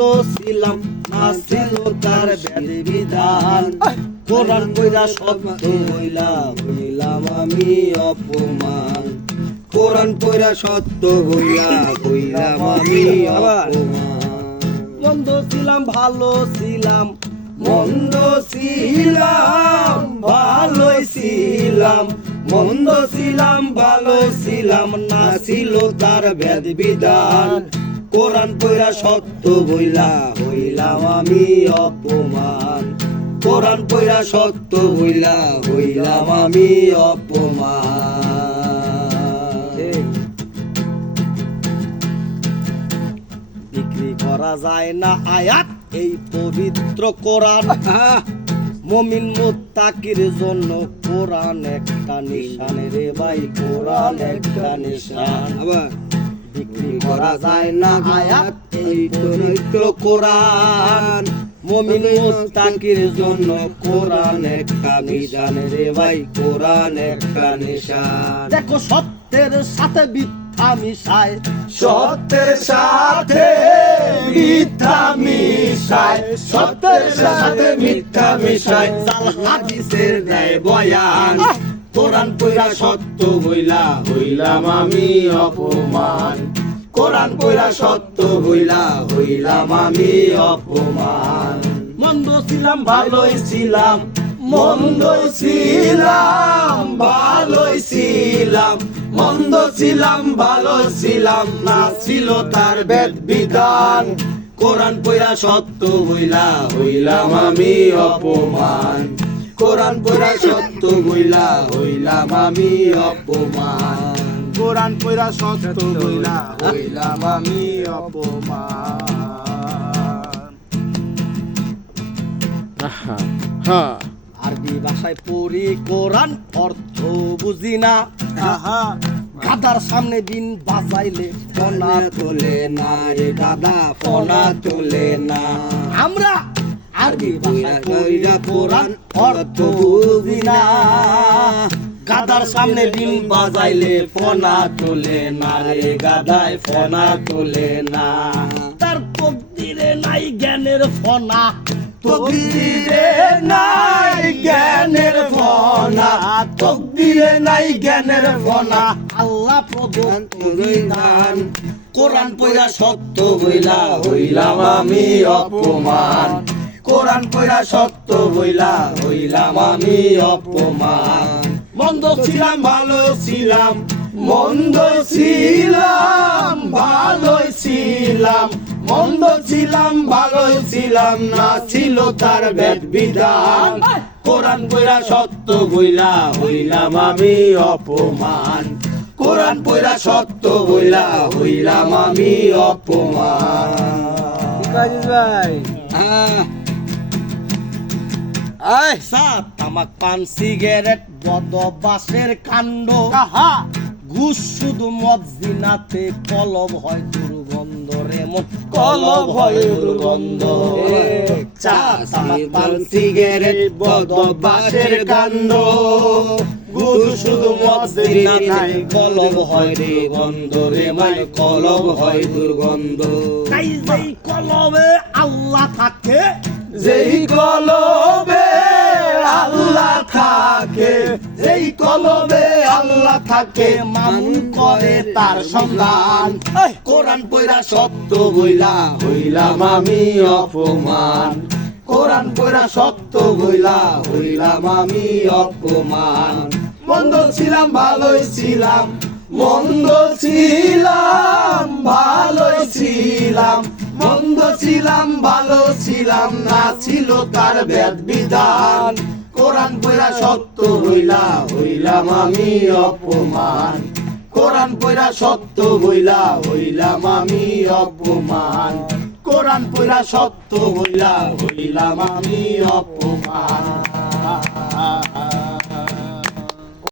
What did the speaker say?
ভালো ছিলাম, না ছিল তার বিধান। কোরআন পড়া সত্য হইলা হইলাম আমি অপমান। কোরআন পড়া সত্য হইলা হইলাম আমি অপমান। মন্দ ছিলাম ভালো ছিলাম, মন্দ ছিলাম ভালোই ছিলাম, মন্দ ছিলাম ভালো ছিলাম, না ছিল তার ভেদ বিধান। কোরআন পড়া সত্য বইলা হইলাম আমি অপমান। কোরআন পড়া সত্য বইলা হইলাম আমি অপমান। বিক্রি করা যায় না আয়াত এই পবিত্র কোরআন। মুমিন মুত্তাকির জন্য কোরআন একটা নিশান রে ভাই, কোরআন একটা নিশান। বিক্রি করা যায় না আয়াত এই পবিত্র কোরআন। মুমিন মুত্তাকির জন্য কোরআন একটা বিধান রে ভাই, কোরআন একটা নিশান। দেখো সত্যের সাথে মিথ্যা মিশায়, সত্যের সাথে মিথ্যা মিশায়, সত্যের সাথে মিথ্যা মিশায়, জাল হাদিসের দেয় বয়ান। কোরআন পড়া সত্য হইলা হইলাম আমি অপমান। কোরআন পড়া সত্য হইলা হইলাম আমি অপমান। মন্দ ছিলাম ভালোই ছিলাম, মন্দ ছিলাম ভালোই ছিলাম, মন্দ ছিলাম ভালো ছিলাম, না ছিল তার ভেদ বিধান। কোরআন পড়া সত্য হইলা হইলাম আমি অপমান। কোরআন পড়া সত্য হইলা হইলাম আমি অপমান। কোরআন পড়া সত্য হইলা হইলাম আমি অপমান। আরবি ভাষায় পড়ি কোরআন, অর্থ বুঝি না। গাদার সামনে বিন বাজাইলে ফোনা তোলে না রে দাদা, ফোনা তোলে না। আমরা আরবি ভাষায় পড়ি কোরআন, অর্থ বুঝি না। গাদার সামনে বিন বাজাইলে ফোনা তোলে না রে গাদায়, ফোনা তোলে না। তার তকদিরে নাই জ্ঞানের ফোনা, তকদিরে নাই জ্ঞানের ফোনা, তকদিরে নাই জ্ঞানের ফোনা। আল্লাহ প্রদত্ত বিধান। কোরআন পড়া সত্য হইলা হইলাম আমি অপমান। কোরআন পড়া সত্য হইলা হইলাম আমি অপমান। মন্দ ছিলাম ভালো ছিলাম, মন্দ ছিলাম ভালোই ছিলাম, মন্দ ছিলাম ভালোই ছিলাম, না ছিল তার ভেদ বিধান। কোরআন পড়া সত্য হইলা হইলাম আমি অপমান। কোরআন পড়া সত্য হইলা হইলাম আমি অপমান। ভাই তামাক পান সিগারেট বদবাসের কাণ্ড, ঘুষ শুধু মদজিনাতে কলব হয় দুর্গন্ধ রে মন, কলব হয় দুর্গন্ধ। তামাক পান সিগারেট বদবাসের কাণ্ড, ঘুষ শুধু মদজিনাতে কলব হয় দুর্গন্ধ রে মাই, কলব হয় দুর্গন্ধ। তাই যেই কলবে আল্লাহ থাকে, যেই কলবে আল্লাহ থাকে, যেই কলবে আল্লাহ থাকে, মামুন করে তার সন্ধান। কোরআন পড়া সত্য হইলা হইলাম আমি অপমান। কোরআন পড়া সত্য হইলা হইলাম আমি অপমান। মন্দ ছিলাম ভালোই ছিলাম, মন্দ ছিলাম ভালোই ছিলাম, মন্দ ছিলাম ভালো ছিলাম, না ছিল তার ভেদ বিধান। কোরআন পড়া সত্য হইলা হইলাম আমি অপমান। কোরআন পড়া সত্য হইলা হইলাম আমি অপমান। কোরআন পড়া সত্য হইলা হইলাম আমি অপমান।